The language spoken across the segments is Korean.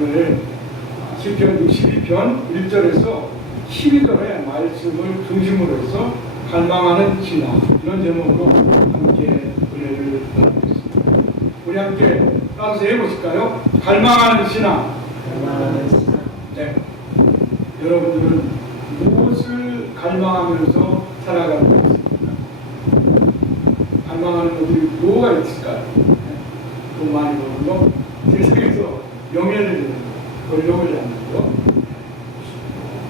오늘 시편 62편 1절에서 12절의 말씀을 중심으로 해서 갈망하는 신앙, 이런 제목으로 함께 은혜를 나누겠습니다. 우리 함께 따라서 해보실까요? 갈망하는 신앙. 네. 여러분들은 무엇을 갈망하면서 살아가고 있습니까? 갈망하는 것들이 뭐가 있을까요? 돈 많이 버는 거, 세상에서 명예를 벌려고 하는 거,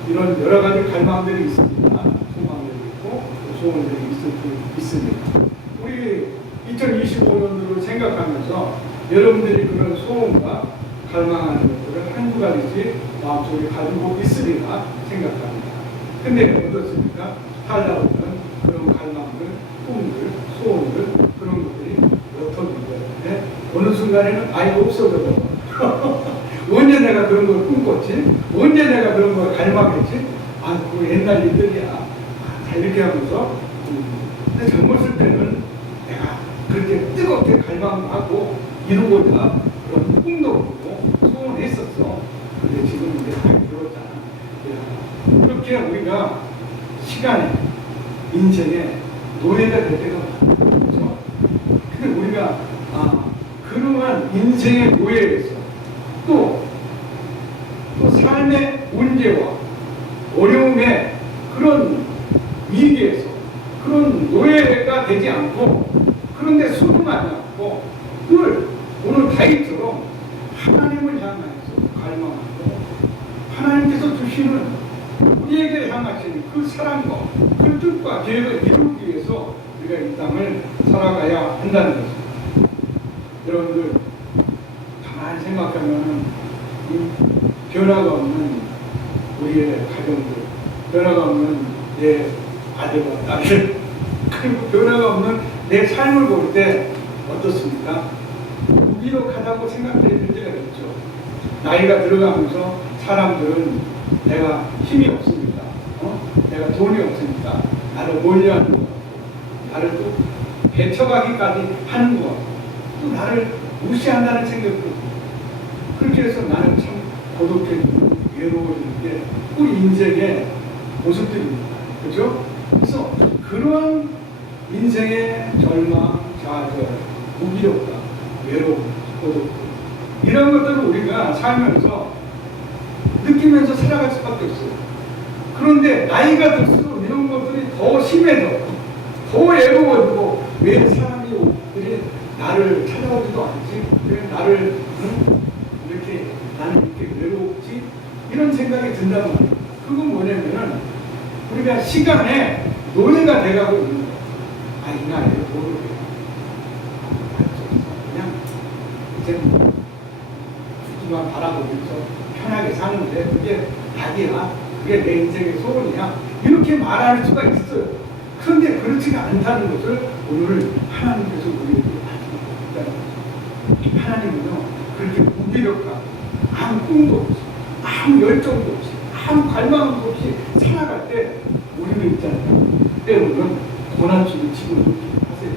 이런 여러 가지 갈망들이 있습니다. 소망들이 있고 소원들이 있습니다. 우리 2025년도를 생각하면서 여러분들이 그런 소원과 갈망하는 것들을 한두 가지씩 마음속에 가지고 있으리라 생각합니다. 근데 어떻습니까? 살다 보면 그런 갈망들, 꿈들, 소원들, 그런 것들이 어떻게 어느 순간에는 아예 없어져요. 언제 내가 그런 걸 꿈꿨지? 언제 내가 그런 걸 갈망했지? 아, 그거 옛날 일들이야. 이렇게 하면서 근데 젊었을 때는 내가 그렇게 뜨겁게 갈망하고 이루고자 그런 꿈도 꾸고 소원했었어. 근데 지금 이제 많이 들었잖아. 그렇게 우리가 시간에, 인생에 노예가 될 때가 많아. 그렇죠? 근데 우리가 그러한 인생의 노예에서 또 삶의 문제와 어려움의 그런 위기에서 그런 노예가 되지 않고, 그런데 수긍하지 않고 늘 오늘 다윗처럼 하나님을 향해서 갈망하고 하나님께서 주시는 우리에게 향하시는 그 사랑과 그 뜻과 계획을 이루기 위해서 우리가 이 땅을 살아가야 한다는 것입니다. 여러분들 가만히 생각하면 변화가 없는 우리의 가정들, 변화가 없는 내 아들과 딸들, 그리고 변화가 없는 내 삶을 볼 때 어떻습니까? 무기력하다고 생각될 때가 있죠. 나이가 들어가면서 사람들은 내가 힘이 없습니다. 내가 돈이 없으니까 나를 몰려하는 것 같고, 나를 또 배척하기까지 하는 것 같고, 또 나를 무시한다는 생각도 들고, 그렇게 해서 나는 참 고독해지고 외로워지는 게 우리 인생의 모습들입니다. 그렇죠? 그래서 그런 인생의 절망, 좌절, 무기력감, 외로움, 고독, 이런 것들을 우리가 살면서 느끼면서 살아갈 수밖에 없어요. 그런데 나이가 들수록 이런 것들이 더 심해져, 더 외로워지고, 왜 사람들이 나를 찾아오지도 않지? 왜 나를 나는 이렇게 외롭지? 이런 생각이 든단 말이에요. 그건 뭐냐면은 우리가 시간에 노예가 돼가고 있는 거예요. 이 나이에 모르게 그냥 이제는 죽기만 바라보면서 편하게 사는데 그게 낙이야, 그게 내 인생의 소원이야, 이렇게 말할 수가 있어요. 그런데 그렇지가 않다는 것을 오늘 하나님께서 우리에게 알려주고 있다는 거예요. 하나님은요, 그렇게 무기력하고 아무 꿈도 없이, 아무 열정도 없이, 아무 갈망도 없이 살아갈 때 우리는 있잖아요. 때로는 고난 속에 지금 하세요.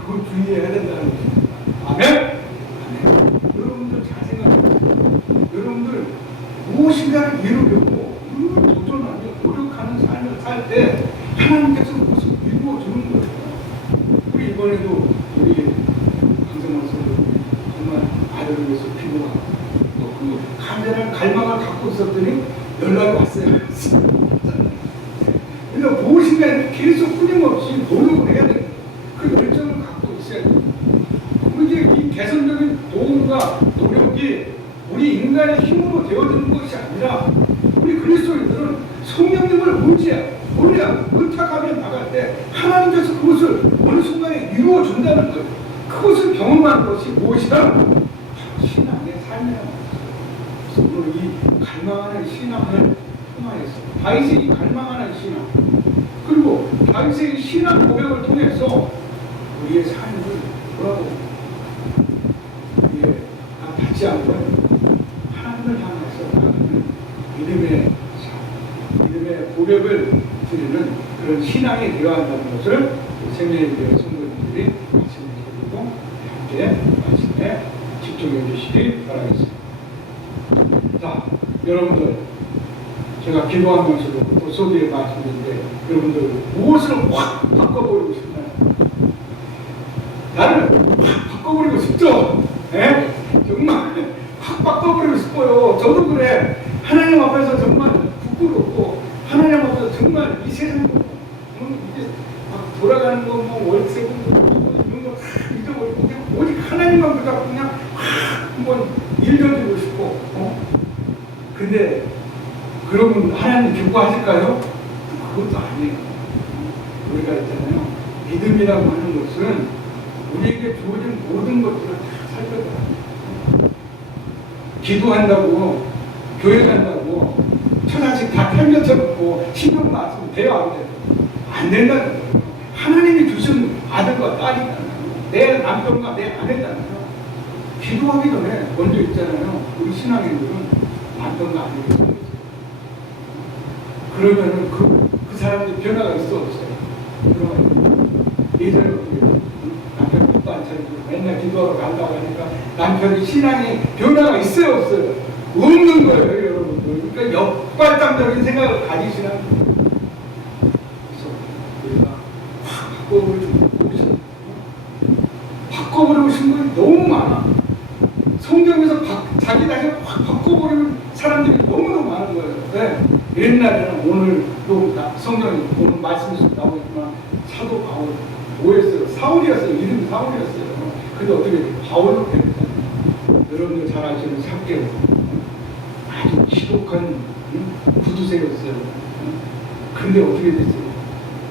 그걸 주의해야 된다는 것입니다. 아멘? 아멘. 여러분들 잘 생각해보세요. 여러분들 무엇인가를 이루려고 늘 도전하며 노력하는 삶을 살 때 하나님께서 무엇을 이루어주는 거예요. 우리 이번에도 우리 강성원 선생님 정말 아들을 위해서 기도하고 그 간절한 갈망을 갖고 있었더니 연락이 왔어요. 그러니까 무엇인가 계속 끊임없이 노력을 해야 돼요. 그 열정을 갖고 있어야 돼요. 이게 이 개선적인 도움과 노력이 우리 인간의 힘으로 되어지는 것이 아니라 우리 그리스도인들은 성령님을 의탁하며 나갈 때 하나님께서 그것을 어느 순간에 이루어준다는 거예요. 그것을 경험한 것이 무엇이다? 신앙의 삶이라고. 오늘 이 갈망하는 신앙을 통하여서 다윗이 갈망하는 신앙, 그리고 다윗의 신앙 고백을 통해서 우리의 삶을 뭐라고 받지 않고 하나님을 향해서 나가는 믿음의 고백을 드리는 그런 신앙이 되어야 한다는 것을 생명의 교회 성도님들이 말씀을 드리고 함께 말씀에 집중해 주시기 바라겠습니다. 자, 여러분들, 제가 기도하면서도 또 소비에 말씀드린데, 여러분들 무엇을 확 바꿔버리고 싶나요? 나를 확 바꿔버리고 싶죠? 예? 정말 확 바꿔버리고 싶어요. 저도 그래. 하나님 앞에서 정말 부끄럽고, 하나님 앞에서 정말 이 세상도 이게 막 돌아가는 거, 뭐 월세금도 이런 거 다 잊어버리고, 오직 하나님만 붙잡고 그냥 확 한번 일려주고 싶고, 근데 그러면 하나님 기뻐하실까요? 그것도 아니에요. 우리가 있잖아요. 믿음이라고 하는 것은 우리에게 주어진 모든 것들을 다 살펴봐요. 기도한다고, 교회 간다고, 처자식 다 펼쳐놓고 신경 맞으면 돼요, 안 돼요? 안 된다는 거예요. 하나님이 주신 아들과 딸이잖아요. 내 남편과 내 아내잖아요. 기도하기 전에 먼저 있잖아요. 우리 신앙인들은 남편과 아내를 생겼어요. 그러면은 그 사람들 변화가 있어 없어요? 그러면 예전에 어떻게 남편 밥도 안 차리고 맨날 기도하러 간다고 하니까 남편이 신앙이 변화가 있어요 없어요? 없는 거예요, 여러분들. 그러니까 역발상적인 생각을 가지시는 거예요. 그래서 우리가 확 바꿔버리고 싶은 건 너무 많아. 성경에서 자기 자신을 확 바꿔버리는 사람들이 너무너무 많은 거예요. 네. 옛날에는 오늘 또 성경에 오늘 말씀에서 나오지만 사도 바울 뭐였어요? 사울이었어요. 이름이 사울이었어요. 근데 어떻게 바울로 됐잖아요. 여러분들 잘 아시는 삭개오 아주 지독한 구두쇠였어요. 근데 어떻게 됐어요?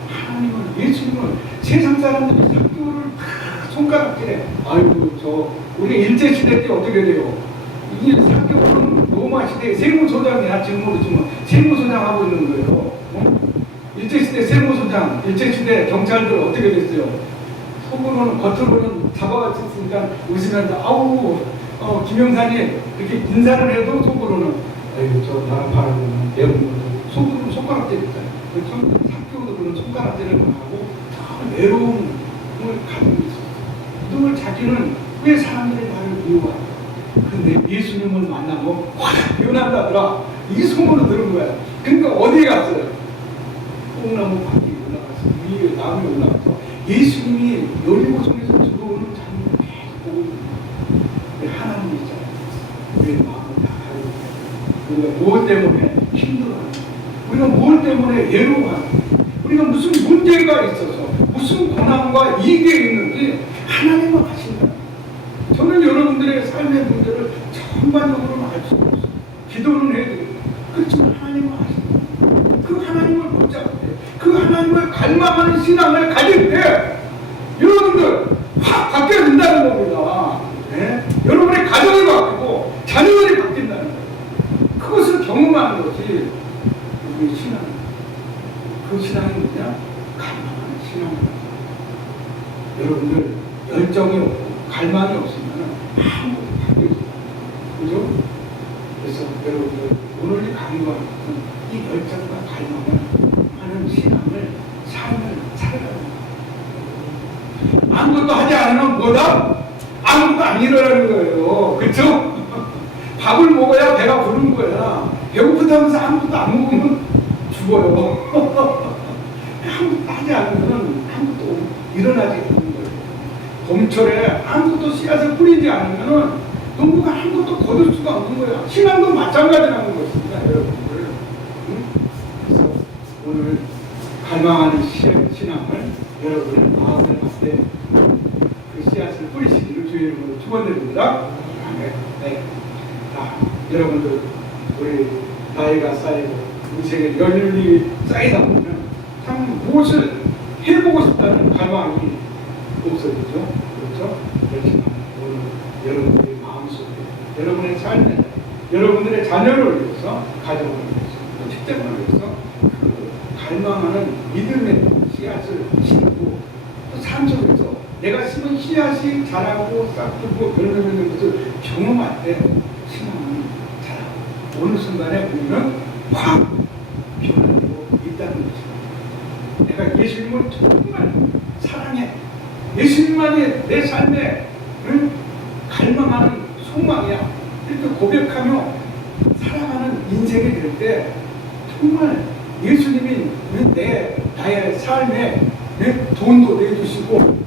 하나님은 예수님은 세상 사람들이 삭개오를 다 손가락질해. 아이고 우리 일제시대 때 어떻게 돼요? 이 삭개오는 로마 시대 세무소장이야. 지금 모르지만 세무소장 하고 있는 거예요. 일제시대 세무소장, 일제시대 경찰들 어떻게 됐어요? 속으로는 겉으로는 잡아갔으니까 웃으면서 아우 김영삼이 이렇게 인사를 해도 속으로는 아이고 저 나랑 바라보는 내용으로 속으로는 손가락질 있잖아요. 삭개오도 그런 손가락질을 하고 다 외로움을 가지고 있어요. 늘 자기는 왜 사람들이 나를 미워할까? 근데 예수님을 만나면 확 변한다더라. 이 소문을 들은 거야. 그러니까 어디에 갔어요? 뽕나무 밖에 올라가서 위에 나무에 올라가서 예수님이 여리고성에서 들어오는 장면을 계속 보고 있는 하나님이 있잖아요. 우리의 마음을 다 가리고 우리가 무엇 때문에 힘들어하는 우리가 무엇 때문에 외로워하는 우리가 무슨 문제가 있어서 무슨 고난과 이익이 있는지 하나님은 아신다. 저는 여러분들의 삶의 문제를 전반적으로는 알 수가 없어요. 기도는 해도 그렇지만 하나님은 아신다. 그 하나님을 붙잡을 때, 그 하나님을 갈망하는 신앙을 가질 때 여러분들 확 바뀌어진다는 겁니다. 네? 여러분의 가정이 바뀌고 자녀들이 바뀐다는 거예요. 그것을 경험하는 것이 우리의 신앙입니다. 그 신앙이 뭐냐? 갈망하는 신앙입니다. 여러분들 열정이 없고 갈망이 없으면 아무것도 바뀌어지지 않아요. 그죠? 그래서 여러분들 오늘 강조하는 것은 이 열정과 갈망을 하는 신앙을 삶을 살아가는 거예요. 아무것도 하지 않으면 뭐다? 아무것도 안 일어나는 거예요. 그쵸? 밥을 먹어야 배가 부른 거야. 배고프다면서 아무것도 안 먹으면 죽어요. 아무것도 하지 않으면 아무것도 일어나지 않는 거예요. 봄철에 아무것도 씨앗을 뿌리지 않으면 농부가 아무것도 거둘 수가 없는 거야. 신앙도 마찬가지라는 것입니다, 여러분들. 그래서 오늘 갈망하는 신앙을 여러분의 마음을 갖되 그 씨앗을 뿌리시기를 주의 이름으로 축원드립니다. 네. 자, 여러분들 우리 나이가 쌓이고 인생의 연륜이 쌓이다 보면 참 무엇을 해보고 싶다는 갈망이 없어지죠. 그렇죠? 그렇지만 오늘 여러분들의 마음속에 여러분의 삶에 여러분들의 자녀를 위해서 가정을 위해서 직장을 위해서 그 갈망하는 믿음의 씨앗을 심고 또 삶 속에서 내가 심은 씨앗이 자라고 싹들고 변해지는 것을 경험할 때 신앙은 자라고 어느 순간에 보면 확 변하고 있다는 것입니다. 내가 예수님을 정말 사랑해. 예수님만이 내 삶에 갈망하는 소망이야. 이렇게 고백하며 살아가는 인생이 될 때 정말 예수님이 나의 삶에 돈도 내주시고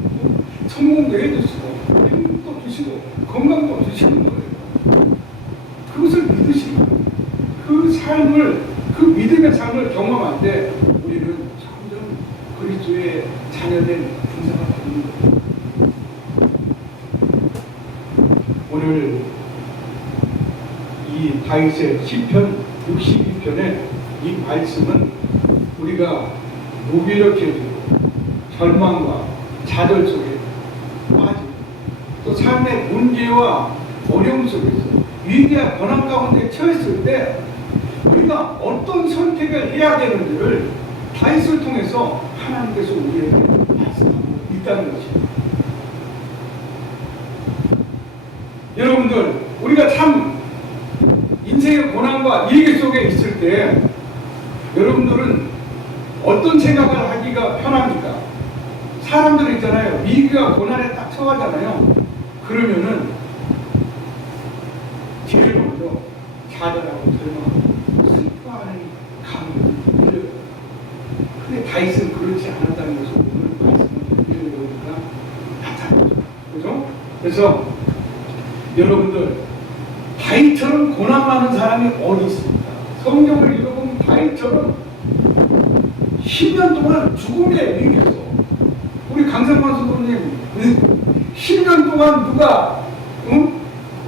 성공도 해주시고 행복도 주시고 건강도 주시는 거예요. 그것을 믿으시고 그 삶을, 그 믿음의 삶을 경험할 때 우리는 점점 그리스도의 자녀된 분사가 되는 거예요. 오늘 이 다윗의 시편 62편의 이 말씀은 우리가 무기력해지고 절망과 좌절 속에 빠지고 또 삶의 문제와 어려움 속에서 위기와 고난 가운데 처했을 때 우리가 어떤 선택을 해야 되는지를 다윗을 통해서 하나님께서 우리에게 말씀하고 있다는 것입니다. 여러분들, 우리가 참 인생의 고난과 위기 속에 있을 때 여러분들은 어떤 생각을 하기가 편합니까? 사람들이 있잖아요. 위기가 고난에 딱 처하잖아요. 그러면은 제일 먼저 좌절하고 절망하고 슬퍼하는 감이 들려요. 근데 다윗은 그렇지 않았다는 것을 오늘 말씀을 들려보니까 나타나죠. 그죠? 그래서 여러분들, 다윗처럼 고난 많은 사람이 어디 있습니까? 성경을 읽어보면 다윗처럼 10년 동안 죽음의 위기에서, 우리 강상만 선생님 10년 동안 누가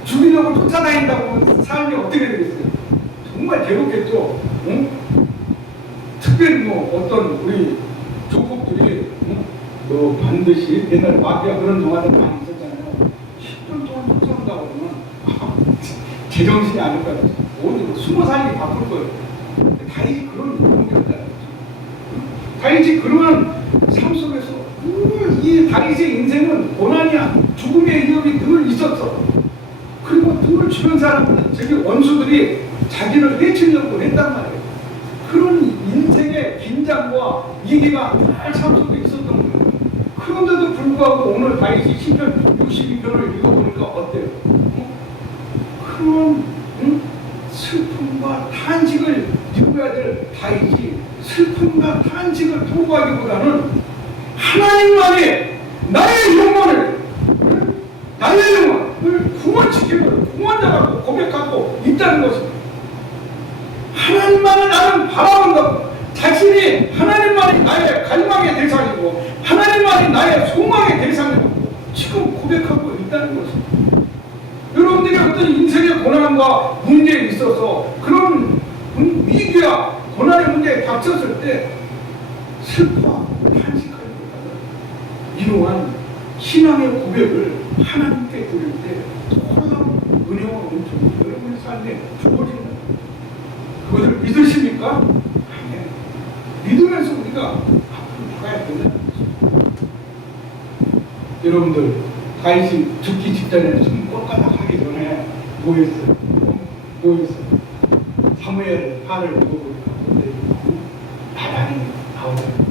죽이려고 쫓아다닌다고 삶이 어떻게 되겠어요? 정말 괴롭겠죠. 특별히 어떤 우리 조폭들이 너 반드시 옛날에 마피아 그런 영화들 많이 있었잖아요. 10년 동안 쫓아온다고 그러면 제정신이 아닐 거예요. 어디 숨어 살기 바쁠 거예요. 다윗이 그런 경우였다는 거죠. 다윗이 그런 삶 속에서 이 다윗의 인생은 고난이야, 죽음의 위협이 늘 있었어. 그리고 늘 주변 사람들, 저기 원수들이 자기를 해치려고 했단 말이에요. 그런 인생의 긴장과 위기가 늘 삶 속에 있었던 거예요. 그런데도 불구하고 오늘 다윗이 시편 62편을 읽어보니까 어때요? 그런 슬픔과 탄식을 느껴야 될 다윗이 슬픔과 탄식을 토구하기보다는 하나님만이 나의 영혼을, 나의 영혼을 구원시키고 구원자라고 고백하고 있다는 것입니다. 하나님만을 나는 바라본다. 자신이 하나님만이 나의 갈망의 대상이고 하나님만이 나의 소망의 대상이고 지금 고백하고 있다는 것입니다. 여러분들이 어떤 인생의 고난과 문제에 있어서 그런 위기와 고난의 문제에 닥쳤을 때 슬퍼하고 탄식하기보다는 이러한 신앙의 고백을 하나님께 드릴 때 놀라운 은혜와 은총이 여러분의 삶에 주어진다. 그것을 믿으십니까? 아멘. 믿으면서 우리가 앞으로 나가야 된다는 것입니다. 여러분들, 다윗이 죽기 직전에 숨 꼴까닥 하기 전에 뭐 했어요? 사무엘 하를 읽어보니까 나단이 나오잖아요.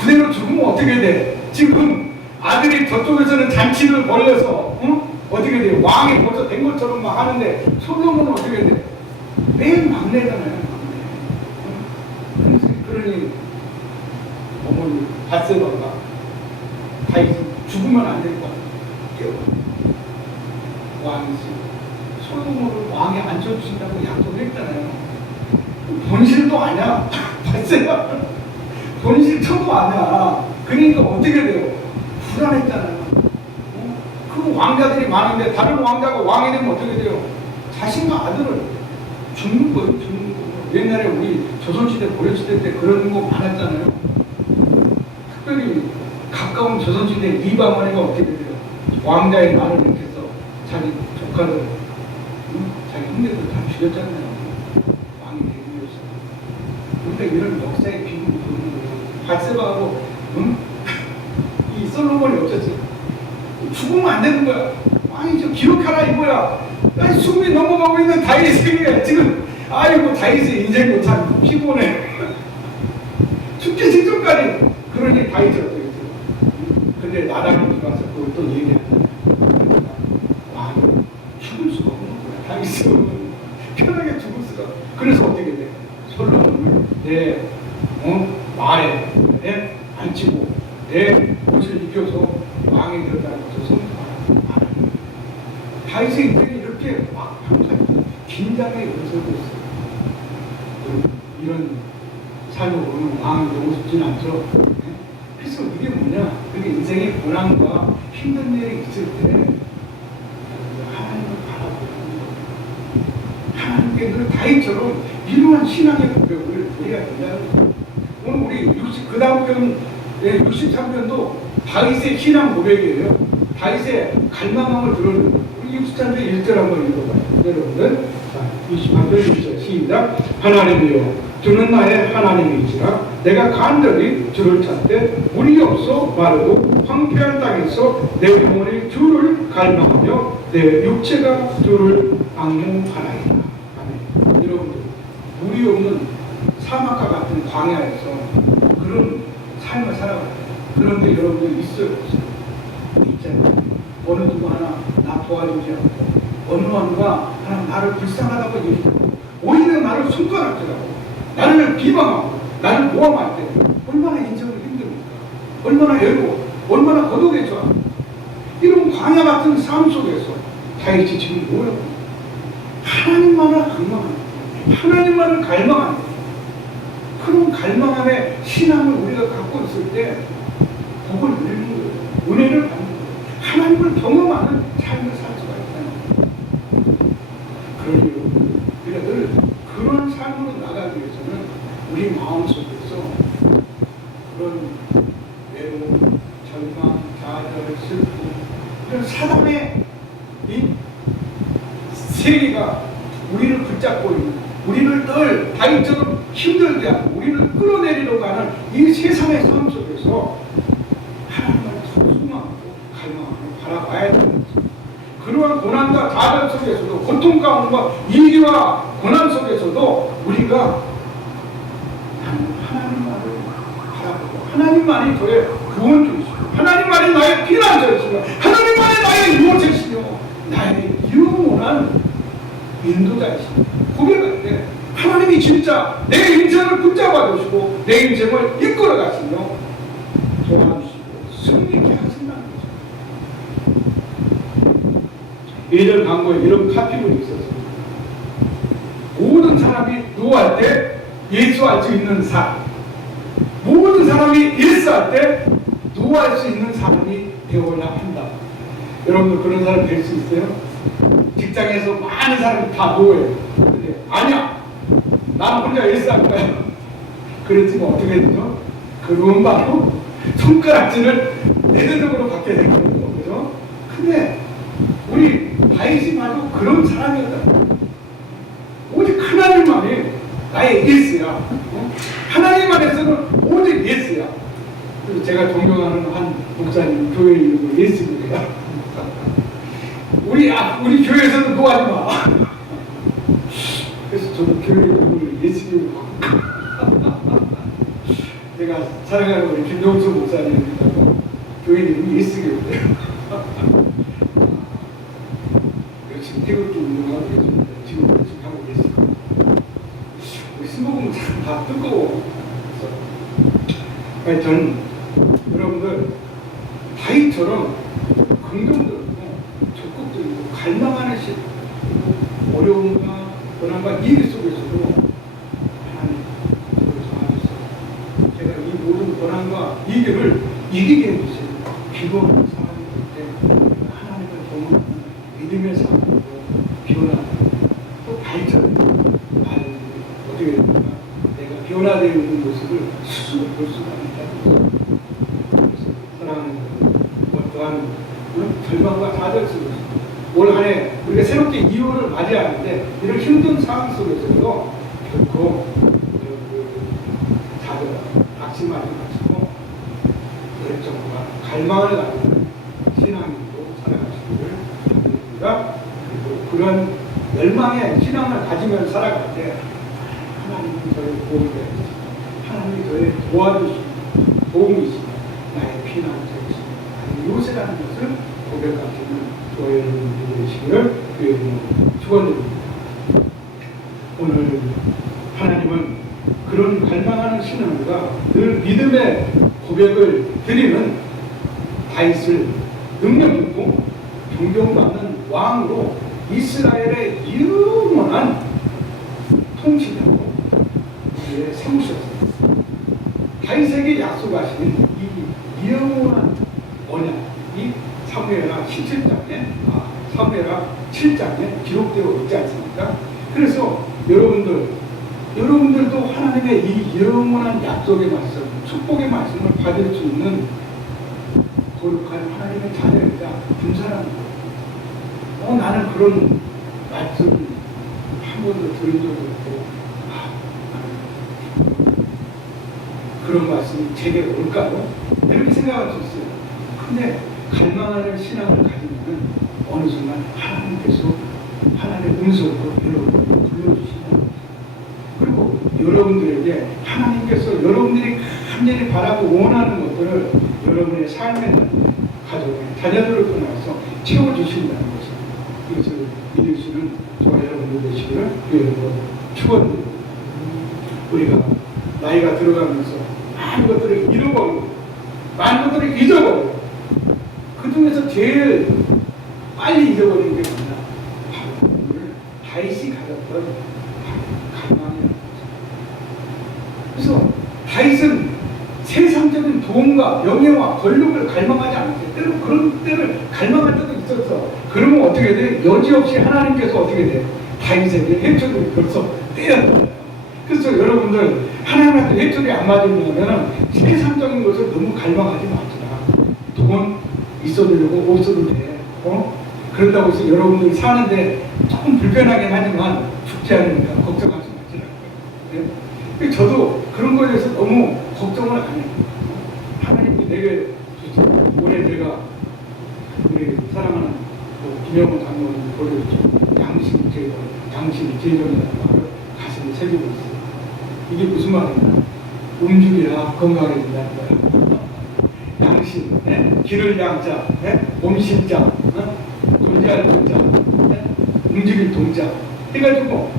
그대로 죽으면 어떻게 돼? 지금 아들이 저쪽에서는 잔치를 벌려서 어떻게 돼? 왕이 벌써 된 것처럼 막 하는데 솔로몬은 어떻게 돼? 맨 막내잖아요. 그러니 어머니 밧세바가 다윗이 죽으면 안 될 것 같아요. 왕이지. 솔로몬을 왕에 앉혀주신다고 약속을 했잖아요. 본실도 아니야. 밧세바 본실처도 아니야. 그러니까 어떻게 돼요? 불안했잖아요. 그 왕자들이 많은데 다른 왕자가 왕이 되면 어떻게 돼요? 자신과 아들을 죽는 거예요. 죽는 거. 옛날에 우리 조선시대 고려시대 때 그런 거 많았잖아요. 특별히 가까운 조선시대 이방원이가 어떻게 돼요? 왕자의 말을 이렇게해서 자기 조카들, 자기 형제들 다 죽였잖아요. 왕이 되기 위해서. 근데 이런 역사의 비밀이 보이는 거예요. 밧세바하고 이 솔로몬이 어쩌지? 죽으면 안 되는 거야. 왕이 좀 기록하라 이거야. 아니, 숨이 넘어가고 있는 다윗에게 지금 아이고 다윗의 인생도 참 피곤해. 죽기 직전까지. 그러니 다윗이 어떻게 했어요? 근데 나단이 들어와서 그걸 또 얘기했어요. 그러니까 왕이 죽을 수가 없는 거야. 다 있으면 편하게 죽을 수가. 그래서 어떻게 돼? 솔로몬을 내 말에 앉히고 내 옷을 입혀서 왕이 되었다는 것을 선포하라. 다윗의 인생이 이렇게 막 평소에 긴장의 요소도 있어요. 이런 삶을 보면 왕이 되고 싶지는 않죠. 그래서 이게 뭐냐? 그게 인생의 고난과 힘든 일이 있을 때 하나님을 바라보는 거. 하나님께 그 다윗처럼 이러한 신앙의 고백을 드려야 된다는 거예요. 오늘 우리 그 다음 편 63편도 다윗의 신앙 고백이에요. 다윗의 갈망함을 들었는데 우리 63편 1절 한번 읽어봐요. 여러분들 28절 1절 시작. 하나님이여 주는 나의 하나님이시라. 내가 간절히 주를 찾되 물이 없어 마르고 황폐한 땅에서 내 영혼이 주를 갈망하며 내 육체가 주를 악몽하나이다. 아멘. 여러분들 물이 없는 사막과 같은 광야에서 그런 삶을 살아가요. 그런데 여러분들 있어요 없어요? 있잖아요. 어느 누구 하나 나 도와주지 않고 어느 누가 하나 나를 불쌍하다고 얘기하고 오히려 나를 손가락질하고 나를 비방하고 나를 모함할 때 얼마나 인생을 힘듭니까? 얼마나 외로워, 얼마나 거독해져. 이런 광야 같은 삶 속에서 다윗이 지금 뭐라고? 하나님만을 갈망하는, 하나님만을 갈망하는 그런 갈망함의 신앙을 우리가 갖고 있을 때 복을 누리는 거예요. 은혜를 받는 거예요. 하나님을 경험하는 삶을 살 수가 있다는 거예요. 그러니 늘 그런 삶으로 나가기 위해서는 우리 마음속에서 그런 외로움, 절망, 좌절, 슬픔 그런 사단의 이 세계가 우리를 붙잡고 있는, 우리를 늘 다윗처럼 힘들게 하고 우리를 끌어내리려고 하는 이 세상의 삶 속에서 하나님을 소망하고 갈망하고 바라봐야 되는 거죠. 그러한 고난과 좌절 속에서도 고통 가운데와 위기와 고난 속에서도 우리가 하나님만을 바라보고 하나님만이 저의 구원주이시고 하나님만이 나의 피난처이시며 하나님만이 나의 유업체시며 나의 영원한 인도자이시며 고백할 때 하나님이 진짜 내 인생을 붙잡아 주시고 내 인생을 이끌어 가시며 도와주시고 승리케 하신다는 거죠. 예전 광고에 이런 카피문이 있었습니다. 모든 사람이 노할 때 예수할 수 있는 사람, 모든 사람이 예수할 때 노할 수 있는 사람이 되어야 한다. 여러분들 그런 사람 될 수 있어요? 직장에서 많은 사람이 다 노예요. 근데 아니야, 나는 혼자 예수할 거야. 그랬지만 어떻게 되죠? 그건 바로 손가락질을 내대적으로 받게 된 거예요. 그죠? 근데 우리 다윗이 바로 그런 사람이었다. 오직 하나님만이 나의 예수야. 하나님 안에서는 오직 예수야. 그리고 제가 존경하는 한 목사님 교회 이름은 예수입니다. 우리 교회에서는 노하지 마. 그래서 저도 교회 이름을 예수님으로 제가 사랑하는 우리 김동수 목사님이라고 교회 이름이 예수교회예요. 지금 태극기 운동하고 계십니다. 지금 하고 계시고 우리 신복은 참 다 뜨거워. 그래서 저는 여러분들 다윗처럼 긍정적이고 적극적이고 갈망하는 시 어려움과 고난과 위기 속에서도 하나님 저를 도와주세요. 제가 이 모든 고난과 위기를 이기게 해주세요. 기도하는 사람이 될 때 하나님을 경험하는 믿음의 삶으로 변화하고 또 발전 어떻게 됩니까? 내가 변화되어 있는 모습을 스스로 볼 수가 있다는 거죠. 사랑하는 또한 절망과 좌절 속에서 올 한 해 우리가 새롭게 2월을 맞이하는데 이런 힘든 상황 속에서도 결코 좌절, 낙심하지 마시고 열정과 갈망을 가지고 신앙으로 살아가시기를 바랍니다. 그리고 그런 열망의 신앙을 가지면 살아갈 때 하나님이 저의 보호가 되시고 하나님이 저의 도와주시고 도움이시고 나의 피난처이시고 나의 요새라는 것을 고백하시는 교회 여러분들이 되시기를 축원드립니다. 오늘 하나님은 그런 갈망하는 신앙과 늘 믿음의 고백을 드리는 다윗을 능력 있고 존경받는 왕으로 이스라엘의 영원한 통치자로 세우셨습니다. 다윗에게 약속하신 이 영원한 언약, 이 사무엘하 7장에 기록되어 있지 않습니까? 그래서 여러분들도 하나님의 이 영원한 약속의 말씀, 축복의 말씀을 받을 수 있는 거룩한 하나님의 자녀이자 분사랍니다. 나는 그런 말씀 한 번도 들은 적이 없고, 그런 말씀이 제게 올까요? 이렇게 생각할 수 있어요. 근데 갈망하는 신앙을 가지면 어느 순간 하나님께서 하나님의 음성으로 여러분을 불러주신다. 그리고 여러분들에게 하나님께서 여러분들이 간절히 바라고 원하는 것들을 여러분의 삶의 가족의 자녀들을 통해서 채워주신다는 것을, 이것을 믿을 수 있는 저와 여러분들 되시기를 축원드립니다. 우리가 나이가 들어가면서 많은 것들을 잃어버리고 많은 것들을 잊어버리고 그 중에서 제일 빨리 잃어버리는 게 뭐냐? 바로 오늘 다윗이 가졌던 갈망이라는 거죠. 그래서 다윗은 세상적인 돈과 명예와 권력을 갈망하지 않았어요. 때로 그런 때를 갈망할 때도 있었어. 그러면 어떻게 돼? 여지없이 하나님께서 어떻게 돼? 다윗에게 해초를 벌써 떼었어요. 그래서 여러분들 하나님한테 해초리 안 맞으면 세상적인 것을 너무 갈망하지 마시라. 돈 있어도 없어도 돼. 그런다고 해서 여러분들이 사는데 조금 불편하긴 하지만 죽지 않으니까 걱정하지 마시라고요. 네? 저도 그런 거에 대해서 너무 걱정을 안 해요. 하나님이 내게 올해 제가 우리 사랑하는 김영호 장로님 보내주죠. 양심 제정이라는 말을 가슴에 새기고 있어요. 이게 무슨 말이냐? 움직이라 건강해진다는 거야. 양심, 길을 양자, 몸신자, 존재할 동자, 움직일 동자. 해가지고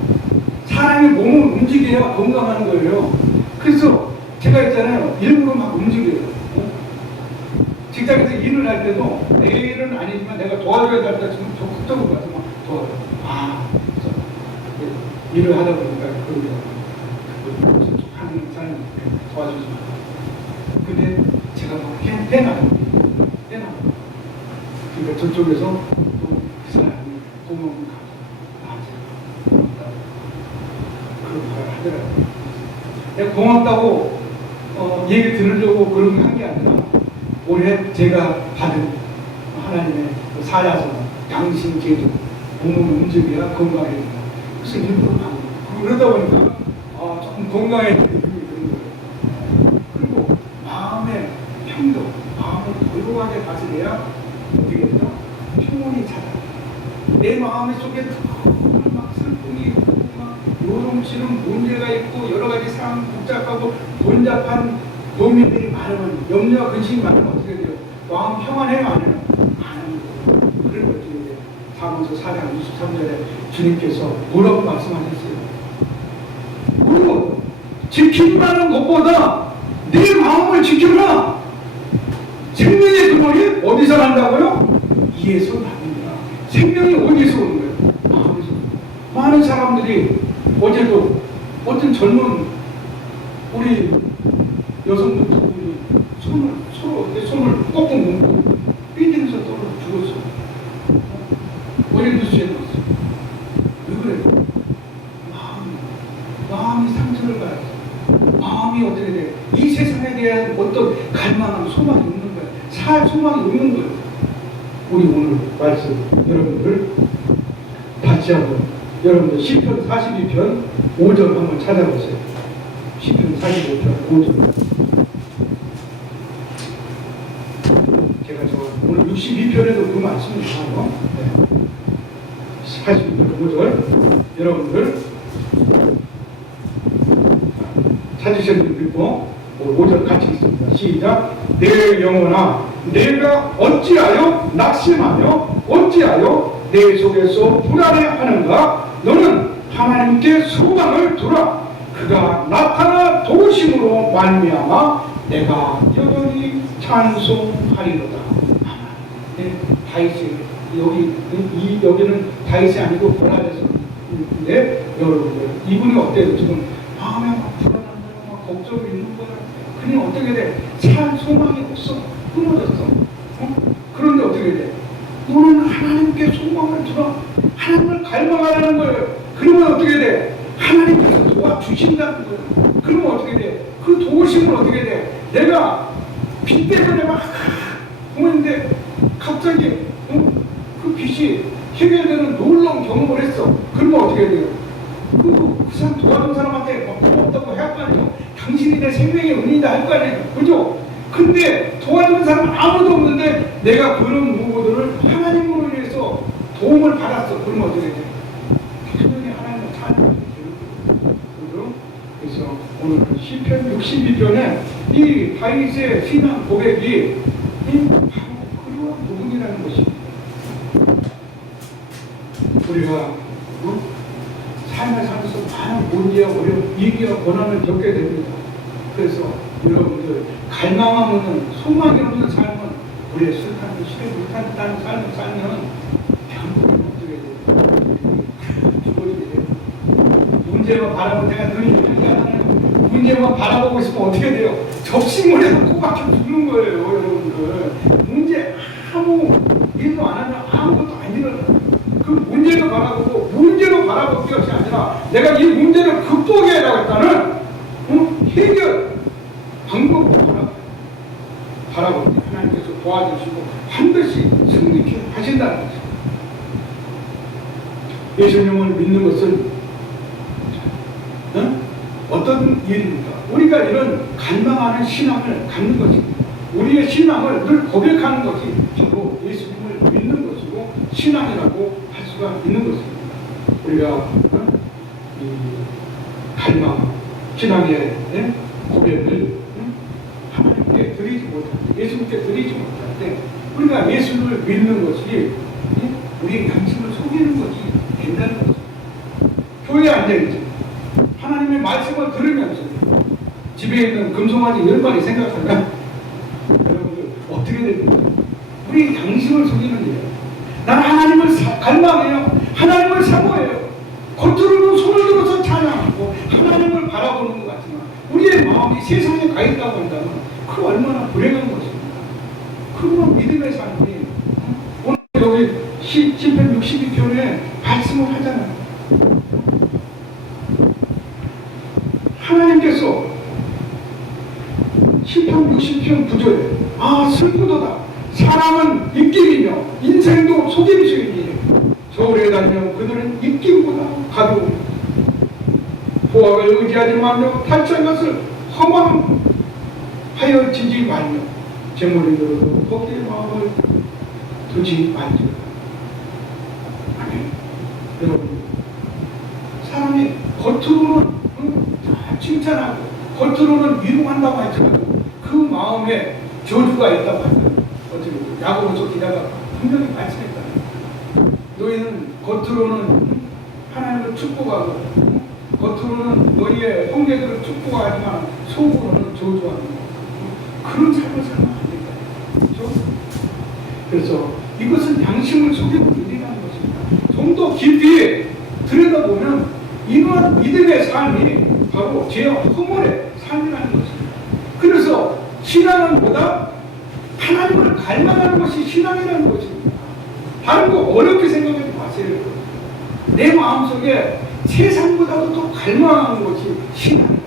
사람이 몸을 움직여야 건강하는 거예요. 그래서 제가 있잖아요. 일부러 막 움직여요. 직장에서 일을 할 때도 내 일은 아니지만 내가 도와줘야 될 때 있으면 적극적으로 가서 막 도와줘요. 일을 하다 보니까 하는 사람이 도와주지 마. 근데 제가 막 해놔요. 그러니까 저쪽에서 또 그 사람이 고마운 가서 그런 말 하더라고요. 내가 고맙다고 얘기 들으려고 그런 게 한 게 아니라 올해 제가 받은 하나님의 사야성, 양심, 제도, 몸을 움직여야 건강해진다. 그래서 일부러 가고 그러다 보니까 조금 건강해지는 느낌이 드는 거예요. 그리고 마음의 평정, 마음을 고요하게 다스려야 어떻게 되죠? 평온이 찾아요. 내 마음 속에 막 슬픔이 있고 막 요동치는 문제가 있고 여러 가지 상황 복잡하고 번잡한 고민들이 많으면, 염려와 근심이 많으면 어떻게 돼요? 마음 평안해요, 안 해요? 안 합니다. 그런 거죠. 사무서 4장 23절에 주님께서 뭐라고 말씀하셨어요? 지키기만 하는 것보다 네 마음을 지켜라. 생명의 근원이 어디서 난다고요? 이에서 납니다. 생명이 어디서 오는 거예요? 마음에서. 많은 사람들이 어제도 어떤 젊은 우리 여성분 두 분이 손을 꺾고 묶고 삐져서 떨어져 죽었어. 어제 뉴스에 나왔어. 왜 그래요? 마음이 상처를 받았어. 마음이 어떻게 돼? 이 세상에 대한 어떤 갈망한 소망이 없는 거야. 살 소망이 없는 거예요. 우리 오늘 말씀 여러분들 다시 한번 여러분들 시편 42편 5절 한번 찾아보세요. 시편 45편 5절. 제가 오늘 62편에도 그 말씀을 나와요. 42편 5절 여러분들 찾으셨는 분 있고 5절 같이 있습니다. 시작. 내 영혼아 내가 어찌하여 낙심하며 어찌하여 내 속에서 불안해하는가? 너는 하나님께 소망을 두라. 그가 나타나 도우심으로 말미암아 내가 여전히 찬송하리로다. 네, 다윗이 여기는 다윗이 아니고 고라데서인데 여러분들 이분이 어때요? 지금 마음에 막 불안한 거야, 막 걱정이 있는 거야. 그냥 어떻게 돼? 소망이 없어. 끊어졌어. 그런데 어떻게 돼? 너는 하나님께 소망을 두라. 하나님을 갈망하라는 거예요. 그러면 어떻게 돼? 하나님께서 도와주신다는 거예요. 그러면 어떻게 돼? 그 도우심은 어떻게 돼? 내가 빚 때문에 막 보는데 갑자기 그 빚이 해결되는 놀라운 경험을 했어. 그러면 어떻게 돼요? 그 사람 도와준 사람한테 막 고맙다고 할 거 아니에요. 당신이 내 생명의 은인이다 할 거 아니에요. 그죠? 근데 도와주는 사람은 아무도 없는데 내가 그런 무고들을 하나님으로 인해서 도움을 받았어. 그러면 어떻게 돼? 당연히 하나님을 찬양하게 되는. 그래서 오늘 시편 62편에 이 다윗의 신앙 고백이 바로 그러한 부분이라는 것입니다. 우리가 삶을 살면서 많은 문제와 어려움, 위기와 고난을 겪게 됩니다. 그래서 여러분들 갈망하면 소망이 없는 삶은 우리의 술탄을 실에 못한다는 삶을 살면 결국은 어떻게 돼요? 죽어지게 돼요. 문제만 바라보고 내가 늘 얘기하잖아요. 문제만 바라보고 있으면 어떻게 돼요? 접시물에서 꼬박혀 죽는 거예요, 여러분들. 문제 아무 일도 안 하면 아무것도 안 일어나요. 그 문제를 바라보고 문제로 바라볼 것이 아니라 내가 이 문제를 극복해야 하겠다는 해결 방법을 바라볼 때 하나님께서 도와주시고 반드시 승리케 하신다는 거죠. 예수님을 믿는 것은 어떤 일입니까? 우리가 이런 갈망하는 신앙을 갖는 것입니다. 우리의 신앙을 늘 고백하는 것이 바로 예수님을 믿는 것이고 신앙이라고 할 수가 있는 것입니다. 우리가 이 갈망, 신앙의 고백을 하나님께 드리지 못할 때, 예수님께 드리지 못할 때 우리가 예수를 믿는 것이 우리의 양심을 속이는 것이 된다는 것입니다. 교회에 앉아있죠. 하나님의 말씀을 들으면서 집에 있는 금송아지 10마리 생각하면 여러분들 어떻게 됩니까? 우리 양심을 속이는 일이에요. 나는 하나님을 갈망해요. 하나님을 사모해요. 겉으로는 손을 들어서 찬양하고 하나님을 바라보는 것 같지만 우리의 마음이 세상에 가 있다고 한다면 그 얼마나 불행한 것입니다. 그건 믿음의 삶이 오늘 여기 시편 62편에 말씀을 하잖아요. 하나님께서 시편 60편 9절에 슬프도다. 사람은 입김이며 인생도 속임수이니 서울에 다니며 그들은 입김보다 가벼우니 보학을 의지하지 말며 탈취한 것을 허망하여지지 말며 재물이 들어도 거기에 마음을 두지 말지어다. 아멘. 여러분, 사람이 겉으로는 칭찬하고 겉으로는 위로한다고 할지라도 그 마음에 저주가 있다고 하면 어떻게 야고보서 기자가 분명히 말씀했다. 너희는 겉으로는 하나님을 축복하고 겉으로는 너희의 형제들을 축복하지만 속으로는 저주하는 그런 삶을 살면 안 된다. 그렇죠? 그래서 이것은 양심을 속이고 일이라는 것입니다. 좀 더 깊이 들여다보면 이러한 믿음의 삶이 바로 죄와 허물의 삶이라는 것입니다. 그래서 신앙은 뭐다? 하나님을 갈망하는 것이 신앙이라는 것입니다. 다른 거 어렵게 생각하지 마세요. 내 마음속에 세상보다도 더 갈망하는 것이 신앙입니다.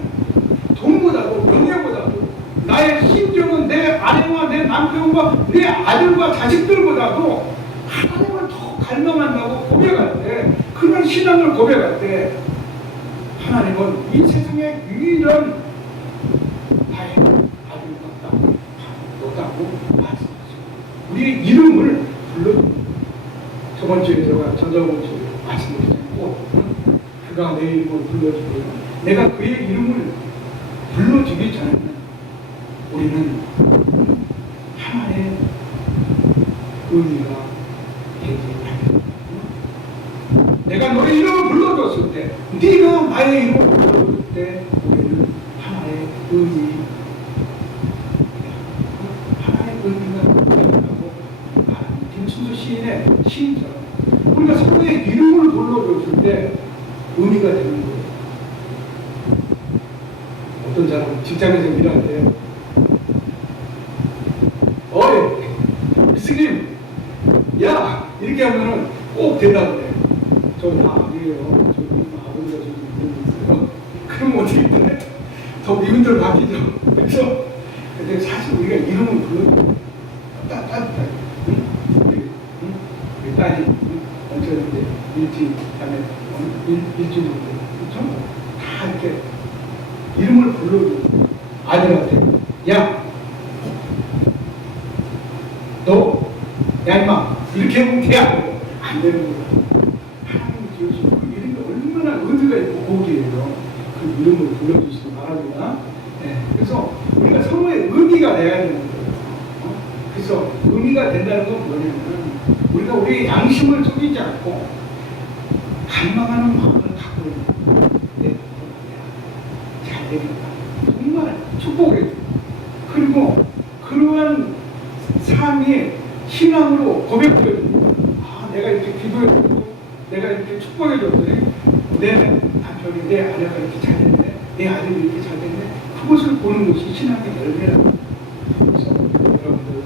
돈보다도 명예보다도 나의 심정은 내 아내와 내 남편과 내 아들과 자식들보다도 하나님을 더 갈망한다고 고백할 때, 그런 신앙을 고백할 때 하나님은 이 세상의 유일한 나의 아들 같다, 너다고 말씀하시고 우리의 이름을 불러줍니다. 저번 주에 제가 전자공을 말씀드렸고 그가 내 이름을 불러주고 내가 그의 이름을 불러주기 전에는 우리는 하나의 의미가 되지 않는 내가 너의 이름을 불러줬을 때, 네가 나의 이름을 불러줬을 때 우리는 하나의 의미, 하나의 의미가 된다고 김춘수 시인의 시인처럼 우리가 서로의 이름을 불러줬을 때 의미가 되는 거예요. 어떤 사람은 직장에서 일할 때 어이 스님 야 이렇게 하면은 꼭 대답을 해요. 저 아니에요. 저 아버지가 좀 있어요. 그럼 어떻게 되네? 더 미운들 바뀌죠. 그렇죠? 근데 사실 우리가 이름을 불러도 따뜻하게 우리 딸이 얹혔는데 일주일 다음에 일주일 정도 그렇죠? 다 이렇게 이름을 불러도 아들한테 야 너 야 임마 이렇게 하면 돼 안 되는 거야. 하나님 지으신 그 이름이 얼마나 의미가 있고 복이에요. 그 이름을 불러주시기 바랍니다. 네. 그래서 우리가 서로의 의미가 돼야 되는 거예요. 그래서 의미가 된다는 건 뭐냐면 우리가 우리의 양심을 속이지 않고 갈망하는 마음을 갖고 있는 잘 되겠다. 정말 축복해. 그리고 그러한 삶이 신앙으로 고백되어집니다. 아, 내가 이렇게 기도해주고, 내가 이렇게 축복해줬더니, 내 남편이, 내 아내가 이렇게 잘 됐네, 내 아들이 이렇게 잘 됐네, 그것을 보는 것이 신앙의 열매라고. 그래서 여러분들,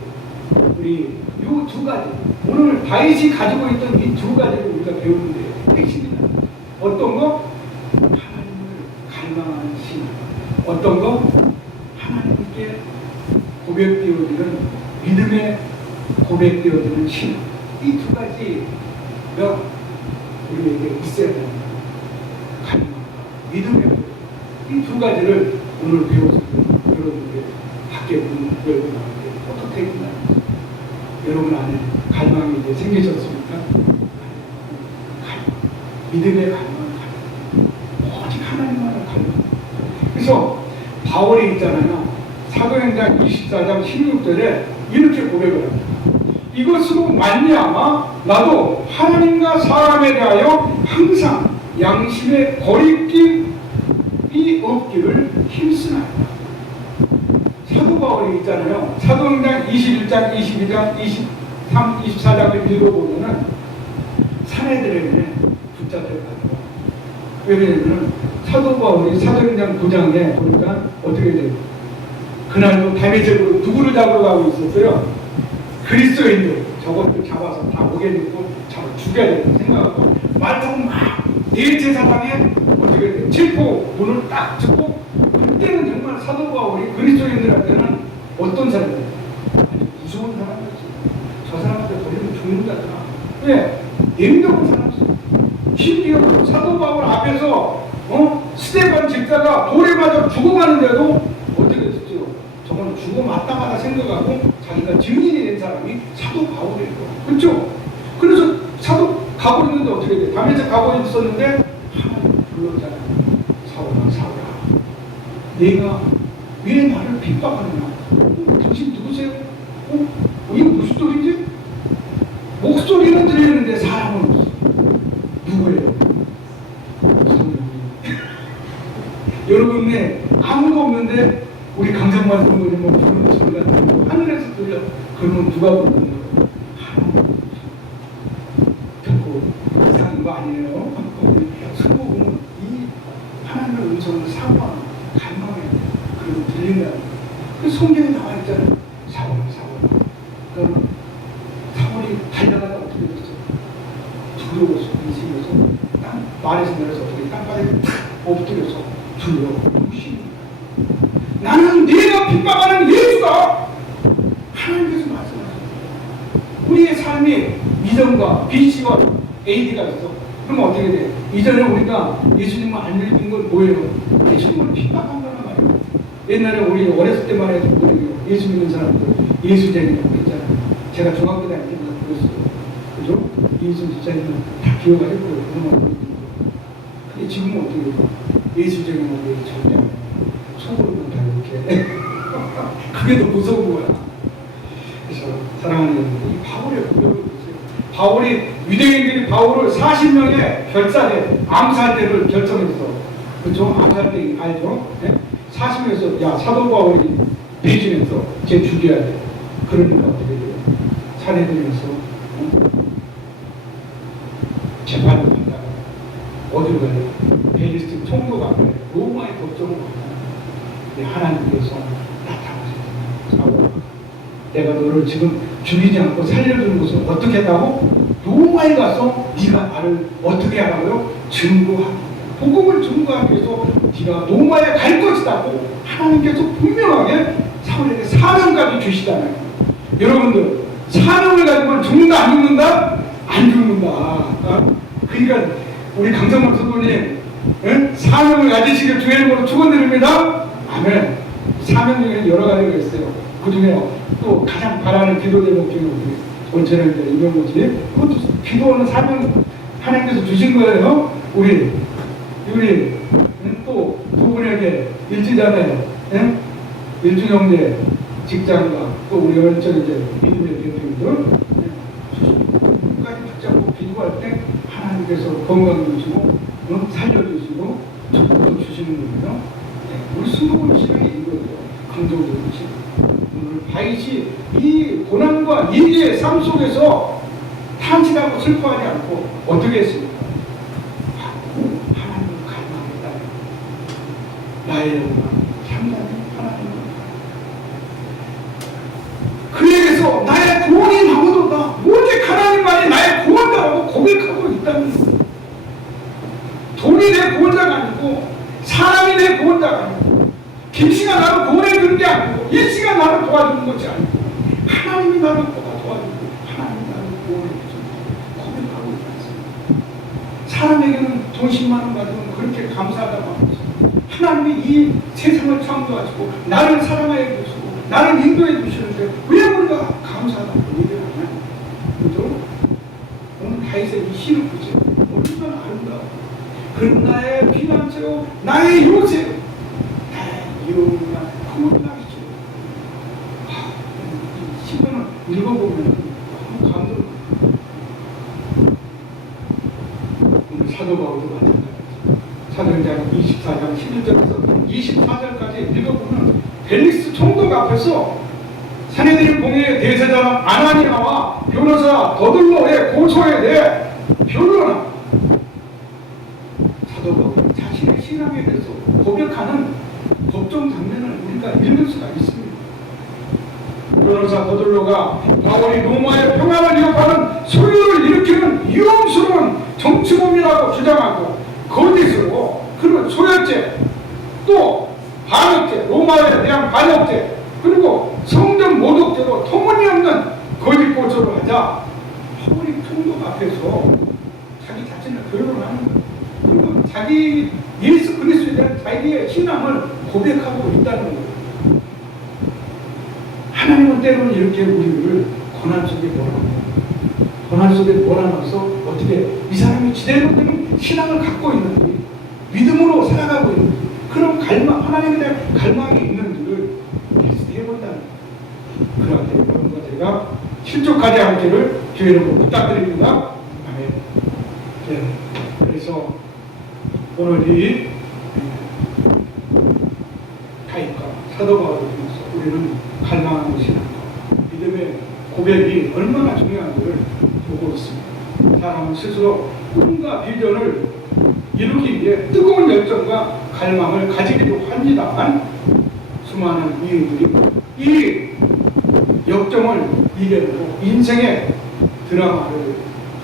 우리 이 두 가지, 오늘 다윗이 가지고 있던 이 두 가지를 우리가 배우는데 핵심이다. 어떤 거? 하나님을 갈망하는 신앙. 어떤 거? 하나님께 고백되어지는 믿음의 고백되어지는 신앙. 이 두 가지가 우리에게 있어야 됩니다. 갈망과 믿음의 고백. 이 두 가지를 오늘 배워서 여러분에게 밖에 문을 열고 나오는데 어떻게 했나? 여러분 안에 갈망이 이제 생기셨습니까? 갈망. 믿음의 갈망. 오직 하나님만을 갈망. 그래서 바울이 있잖아요. 사도행전 24장 16절에 이렇게 고백을 합니다. 이것으로 말미암아 나도 하나님과 사람에 대하여 항상 양심의 거리낌이 없기를 힘쓰나이다. 사도 바울이 있잖아요. 사도행전 21장, 22장, 23, 24장을 읽어보면은 사내들에게 붙잡혀가지고 왜냐면 사도 바울이 사도행전 9장에 보니까 어떻게 돼요? 그날도 담에색으로 누구를 잡으러 가고 있었어요? 그리스도인들 저것들 잡아서 다 오게 되고 저걸 죽여야 된다고 생각하고 말 타고 막 대제사장에 어떻게 돼요? 칠포 문을 딱 짚고 그때는 정말 사도 바울이 그리스도인들한테는 어떤 사람이에요? 아주 무서운 사람이었어요. 저 사람한테 걸리면 죽는다잖아. 왜? 냉정한 사람이었어요. 심지어 사도 바울 앞에서 스데반 집사가 돌에 맞아 죽어가는데도 어떻게 됐죠? 저건 죽어 마땅하다 생각하고 자기가 증인이 된 사람이 사도 바울이에요. 그렇죠? 그래서 사도 가고 있는데 어떻게 돼? 담에색 가고 있었는데 하나님 불렀잖아요. 사울아 내가 왜 나를 핍박하느냐? 당신 누구세요? 이게 무슨 소리지? 목소리는 들리는데 사람은 없어. 누구예요? 여러분네 아무도 없는데 우리 강장만 부르는 거 부르는 소리가 들리고 하늘에서 들려. 그러면 누가 부르는 거예요? 하나님. 결코 이상한 거 아니에요. 수복은 이 하나님의 음성을 사모하는 갈망에 그리고 들린다는 거예요. 그 성경에 나와 있잖아요. 사울. 그럼 사울이 달려가다 어떻게 됐어요? 두려워서 인생에서 말에서 내려서 어떻게 땅바닥에 탁 엎드려서 두려워. 나는 네가 핍박하는 예수가 하나님께서 말씀하셨어요. 우리의 삶이 이전과 BC와 AD가 있어. 그럼 어떻게 돼? 이전에 우리가 예수님을 안 믿는 건 뭐예요? 예수님을 핍박한 거란 말이에요. 옛날에 우리 어렸을 때만 해도 예수 믿는 사람들 예수쟁이라고 했잖아요. 제가 중학교 다닐 때 그랬어요. 그죠? 예수 집사님은 다 기억하실 거예요. 그런 근데 지금은 어떻게 돼요? 예수쟁이라고 얘기 절대 안 해요. 속으로는 다 이렇게. 그게 더 무서운 거야. 그래서 사랑하는 여러분, 이 바울의 고백을 보세요. 유대인들이 바울을 40명의 결사대, 암살대를 결정했어. 그렇죠? 암살대 알죠? 네? 40명에서 야 사도 바울이 배신해서 쟤 죽여야 돼. 그러니까 어떻게 돼요? 살해되면서 재판을 받다가 어디로 가요? 베리스 총독 앞에 로마의 법정으로 가요. 하나님께서 나타나셨어요. 내가 너를 지금 죽이지 않고 살려주는 것은 어떻게 했다고? 로마에 가서 네가 나를 어떻게 하라고요? 증거하고 복음을 증거하기 위해서 네가 로마에 갈 것이라고 하나님께서 분명하게 사울에게 사명까지 주시잖아요. 여러분들 사명을 가지고 죽는다 안 죽는다? 안 죽는다. 그러니까 우리 강성만 선생님 사명을 가지시길 주의 이름으로 축원드립니다. 아멘. 사명 중에 여러 가지가 있어요. 그 중에 또 가장 바라는 기도 제목 중에 우리 원천형제 이병호지 그것도 기도하는 사명 하나님께서 주신 거예요. 우리 또 두 분에게 일주전에 일주형제 직장과 또 우리 원천형제 믿음의 대표님들 끝까지 붙잡고 기도할 때 하나님께서 건강 주시고 살려주시고 축복도 주시는 거예요. 우리 수도원 신앙이 이거예요. 강조적인 신앙. 오늘 바이시 이 고난과 위기의 삶 속에서 탄식하고 슬퍼하지 않고 어떻게 했습니까? 하나님을 갈망했다. 나의 영광, 참나는 하나님을. 그에게서 나의 구원이 나오도다. 오직 하나님만이 나의 구원자라고 고백하고 있다는 거예요. 돈이 내 구원자가 아니고 사람이 내 구원자가 아니고 김씨가 나를 구원해 주는 게 아니고 일씨가 나를 도와주는 것이 아니고 하나님이 나를 도와주고 하나님이 나를 구원해 주는 고백하고 있습니다. 사람에게는 돈 10만 원 가지고 그렇게 감사하다고 하면서 하나님이 이 세상을 창조하시고 나를 사랑하여 주시고 나를 인도해 주시는데 왜 우리가 감사하다고 얘기를 하냐? 그죠? 오늘 다윗의 이 시를 보세요. 얼마나 아름다워. 그런 나의 피난처요 나의 요새 나의 이름이나 구원하시죠. 이 시편을 읽어보면 너무 감동을 오늘 사도 바울도 마찬가지입니다. 사도행전 24장 11절에서 24절까지 읽어보면 벨릭스 총독 앞에서 사내들인 공회의 대제사장 아나니아와 변호사 더들로의 고소에 대해 변론한 사도 바울이 자신의 신앙에 대해서 고백하는 법정 장면을 우리가 읽을 수가 있습니다. 변호사 더들로가 바울이 로마의 평화를 위협하는 소유를 일으키는 위험스러운 정치범이라고 주장하고 거짓으로 그런 소유죄 또 반역죄, 로마에 대한 반역죄 그리고 성전 모독죄로 터무니없는 거짓 고소를 하자 바울이 총독 앞에서 자기 자신을 변론하는 거예요. 그리고 자기 예수 그리스도에 대한 자기의 신앙을 고백하고 있다는 거예요. 하나님은 때로는 이렇게 우리를 고난 속에 몰아넣어요. 고난 속에 몰아넣어서 어떻게 이 사람이 제대로 된 신앙을 갖고 있는지 믿음으로 살아가고 있는지 그런 갈망, 하나님에 대한 갈망이 있는지를 테스트해본다는 거예요. 그런데 여러분과 제가 실족하지 않기를 주의 이름으로 부탁드립니다. 아멘. 네. 그래서 오늘 이 다윗과 사도 바울을 통해서 우리는 갈망하는 신앙과 믿음의 고백이 얼마나 중요한지를 보고 있습니다. 사람은 스스로 꿈과 비전을 이루기 위해 뜨거운 열정과 갈망을 가지기도 합니다만 수많은 이인들이 이 역정을 이겨내고 인생의 드라마를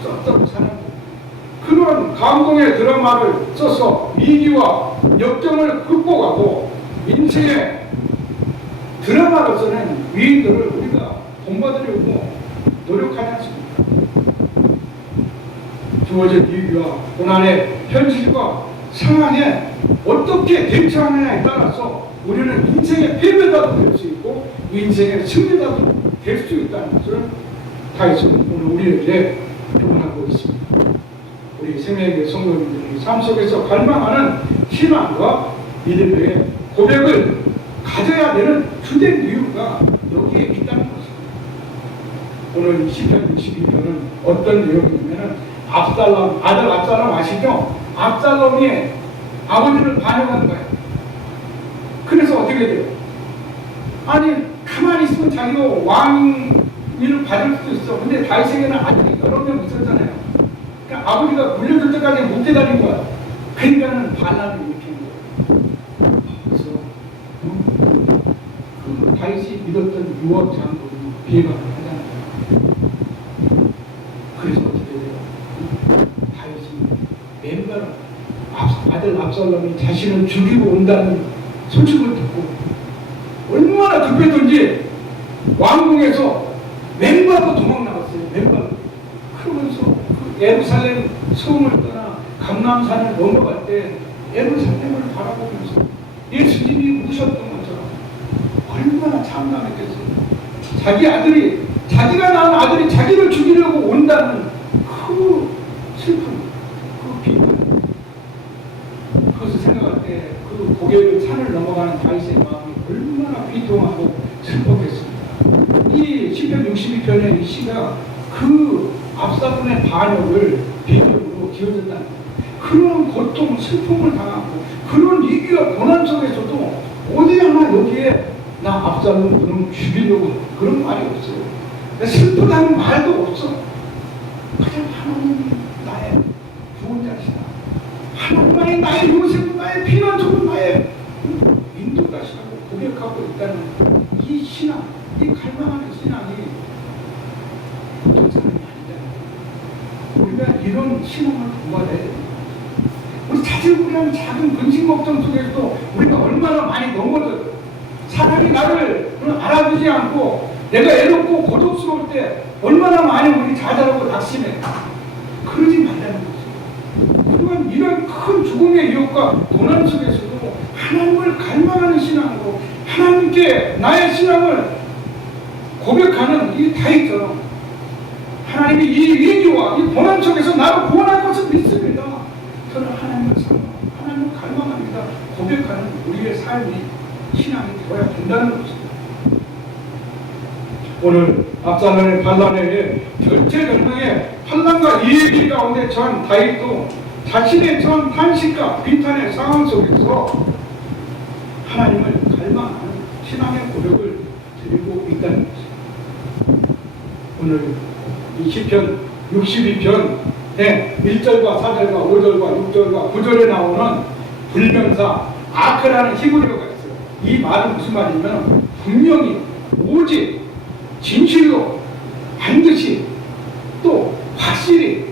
썼다고 사는 그런 감동의 드라마를 써서 위기와 역정을 극복하고 인생의 드라마를 써낸 위인들을 우리가 본받으려고 노력하지 않습니까? 주어진 위기와 고난의 현실과 상황에 어떻게 대처하느냐에 따라서 우리는 인생의 패배자도 될 수 있고 인생의 승리자도 될 수 있다는 것을 다윗은 오늘 우리에게 교훈하고 있습니다. 우리 생명의 성도님들이 삶 속에서 갈망하는 신앙과 믿음의 고백을 가져야 되는 주된 이유가 여기에 있다는 것입니다. 오늘 시편 62편은 어떤 내용이냐면 압살롬, 아들 압살롬 아시죠? 압살롬이 아버지를 반역한 거예요. 그래서 어떻게 돼요? 아니 가만히 있으면 자기가 왕위를 받을 수도 있어. 근데 다윗에게는 아들이 여러 명 있었잖아요. 그러니까 아버지가 물려줄 때까지 못 기다린 거야. 그러니까는 반란을 일으킨 거예요. 그래서 그 다윗이 믿었던 유업 장군이 비방을 하잖아요. 그래서 어떻게 돼요? 다윗이 맨발 아들 압살롬이 자신을 죽이고 온다는 소식을 듣고 얼마나 급했던지 왕궁에서 맨발로 도망 나갔어요. 맨발로. 그러면서 그 예루살렘 성을 떠나 감람산을 넘어갈 때 예루살렘을 바라보면서 예수님이 우셨던 것처럼 얼마나 참담했겠어요. 자기 아들이, 자기가 낳은 아들이 자기를 죽이려고 온다는 그 슬픔, 그 비관. 그것을 생각할 때 그 고개를 산을 넘어가는 다윗의 마음이 얼마나 비통하고 슬펐겠습니까. 이 시편 62편의 이 시가 그 압살롬의 반역을 배경으로 지어졌다는 거예요. 그런 고통, 슬픔을 당하고 그런 위기와 고난 속에서도 어디 하나 여기에 나 압살롬 그럼 죽이려고 그런 말이 없어요. 슬프다는 말도 없어. 그냥 하나님이 나의 구원자시다. 하나님만이 나의 요셉, 나의 피난처는 나의 인도자시라고 고백하고 있다는 이 신앙, 이 갈망하는 신앙이 보통 사람이 아니잖아요. 우리가 이런 신앙을 구해야 돼요. 우리 자질구레한 작은 근심 걱정 속에서도 우리가 얼마나 많이 넘어져요. 사람이 나를 알아주지 않고 내가 애롭고 고독스러울 때 얼마나 많이 우리 좌절하고 낙심해. 그러지 말라는 거죠. 그러면 이런 큰 죽음의 유혹과 고난 속에서도 하나님을 갈망하는 신앙으로 하나님께 나의 신앙을 고백하는 이 다윗처럼 하나님이 이 위기와 이 고난 속에서 나를 구원할 것을 믿습니다. 저는 하나님을 사랑하고 하나님을 갈망합니다. 고백하는 우리의 삶이 신앙이 되어야 된다는 것입니다. 오늘 압살롬의 반란에 의해 절체절명의 환난과 위기 가운데 처한 다윗도 자신의 처한 탄식과 비탄의 상황 속에서 하나님을 갈망하는 신앙의 고백을 드리고 있다는 것입니다. 오늘 이 시편 62편의 1절과 4절과 5절과 6절과 9절에 나오는 불명사 아크라는 히브리어가 있어요. 이 말은 무슨 말이냐면 분명히, 오직, 진실로, 반드시, 또 확실히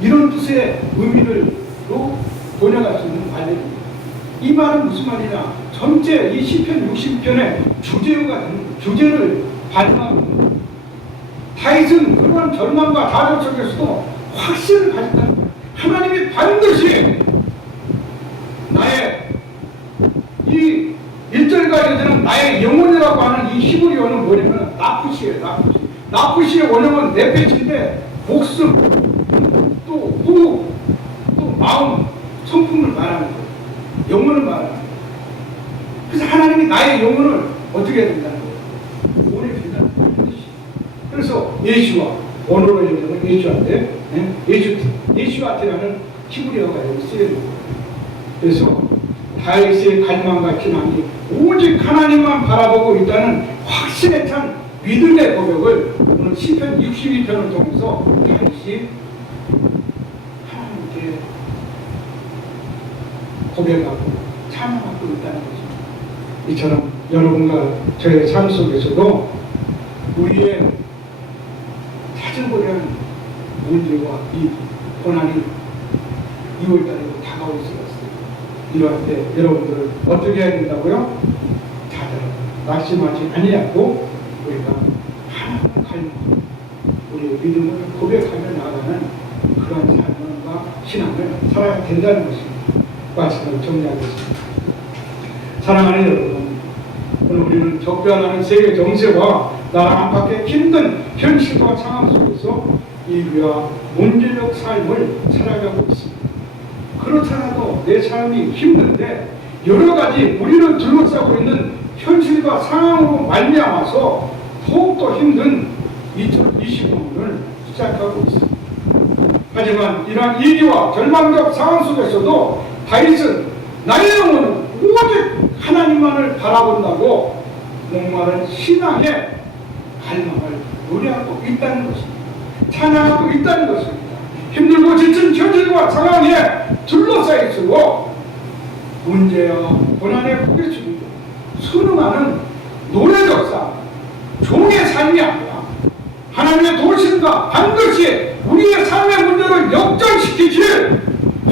이런 뜻의 의미로 번역할 수 있는 말입니다. 이 말은 무슨 말이냐? 전체 이 시편 60편의 주제를 반영하고 있는 거예요. 다윗은 그러한 절망과 좌절 속에서도 확신을 가졌다는 거예요. 하나님이 반드시 나의 이 1절까지 되는 나의 영혼이라고 하는 이 히브리어는 뭐냐면 나푸시예요. 나푸시. 나푸시의 원형은 네페치인데 목숨, 또 후, 또 마음, 성품을 말하는 거예요. 영혼을 말하는 거예요. 그래서 하나님이 나의 영혼을 어떻게 해야 된다는 거예요? 구원해 준다는 거예요. 그래서 예수와, 원어로 얘기하면 예수한테, 예수한테라는 히브리어가 여기 쓰여있는 거예요. 그래서 다윗의 갈망과 희망이 오직 하나님만 바라보고 있다는 확신에 찬 믿음의 고백을 오늘 시편 62편을 통해서 다윗이 하나님께 고백하고 찬양하고 있다는 것입니다. 이처럼 여러분과 저의 삶 속에서도 우리의 찾아보려는 문제와 이 고난이 2월달에도 다가올 수가 있어요. 이러할 때 여러분들은 어떻게 해야 된다고요? 다들 낙심하지 아니하고 우리가 하나님을 갈망하고 우리의 믿음을 고백하며 나아가는 그러한 삶과 신앙을 살아야 된다는 것입니다. 말씀을 정리하겠습니다. 사랑하는 여러분, 오늘 우리는 적변하는 세계 정세와 나라 안팎의 힘든 현실과 상황 속에서 인류와 문제적 삶을 살아가고 있습니다. 그렇잖아도 내 삶이 힘든데 여러 가지 우리를 둘러싸고 있는 현실과 상황으로 말미암아서 더욱더 힘든 2025년을 시작하고 있습니다. 하지만 이러한 위기와 절망적 상황 속에서도 다윗은 나의 영혼은 오직 하나님만을 바라본다고 목마른 신앙의 갈망을 노래하고 있다는 것입니다. 찬양하고 있다는 것입니다. 힘들고 지친 현실과 상황에 둘러싸일수록 문제와 고난에 고개 숙이고 순응하는 노래적 삶, 종의 삶이 아니라 하나님의 도우심과 반드시 우리의 삶의 문제를 역전시키실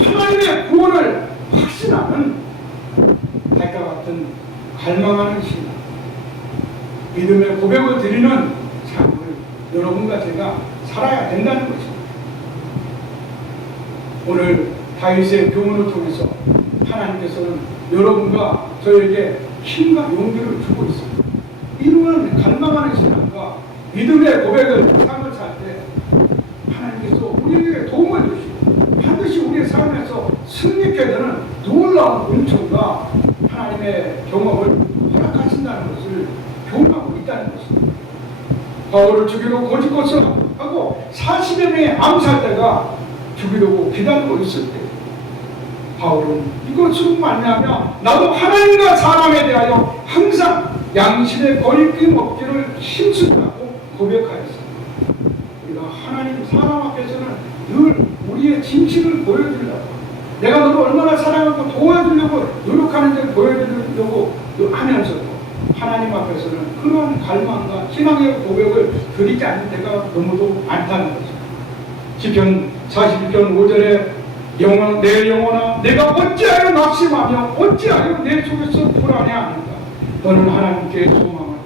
하나님의 구원을 확신하는 달과 같은 갈망하는 신앙, 믿음의 고백을 드리는 삶을 여러분과 제가 살아야 된다는 것입니다. 오늘 다윗의 교훈을 통해서 하나님께서는 여러분과 저에게 힘과 용기를 주고 있습니다. 이루는 갈망하는 신앙과 믿음의 고백을 삶을 살 때 하나님께서 우리에게 도움을 주시고 반드시 우리의 삶에서 승리케 되는 놀라운 은총과 하나님의 경험을 허락하신다는 것을 교훈하고 있다는 것입니다. 바울을 죽이려고 고집것을 하고 40여 명의 암살자가 죽이려고 기다리고 있을 때 바울은 이것으로 말미암아 나도 하나님과 사람에 대하여 항상 양심의 거리낌 없기를 힘쓰라고 고백하였습니다. 우리가 하나님 사람 앞에서는 늘 우리의 진실을 보여주려고 내가 너를 얼마나 사랑하고 도와주려고 노력하는지 보여주려고 하면서도 하나님 앞에서는 그러한 갈망과 신앙의 고백을 드리지 않는 데가 너무도 많다는 거죠. 시편 41편 5절에 내 영혼아 내가 어찌하여 낙심하며 어찌하여 내 속에서 불안해하는가. 너는 하나님께 소망하노라.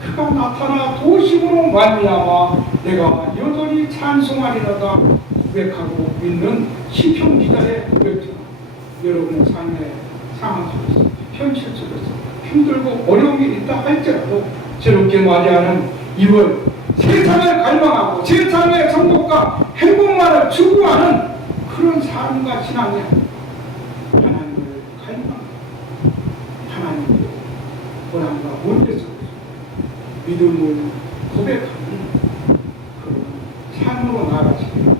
그가 나타나 도심으로 말미암아 내가 여전히 찬송하리라다 고백하고 있는 시편 기자의 고백처럼 여러분의 삶의 상황 속에서 현실 속에서 힘들고 어려움이 있다 할지라도 새롭게 맞이하는 2월 세상을 갈망하고 세상의 성공과 행복만을 추구하는 그런 삶과 신앙이 하나님을 갈망하고 하나님의 고난과 문제 속에서 믿음을 고백하는 그런 삶으로 나아가시기를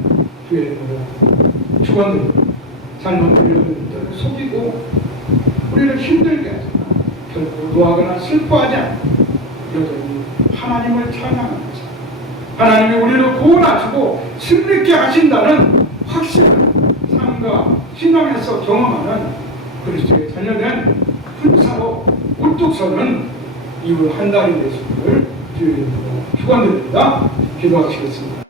주의 이름으로 축원드립니다. 삶은 우리를 속이고 우리를 힘들게 하지만 결코 노하거나 슬퍼하지 않고 여전히 하나님을 찬양하면서 하나님이 우리를 구원하시고 승리케 하신다는 확신을 삶과 신앙에서 경험하는 그리스도의 자녀된 훈사로 우뚝 서는 이후 한 달이 되시기를 주의 이름으로 축원드립니다. 기도하시겠습니다.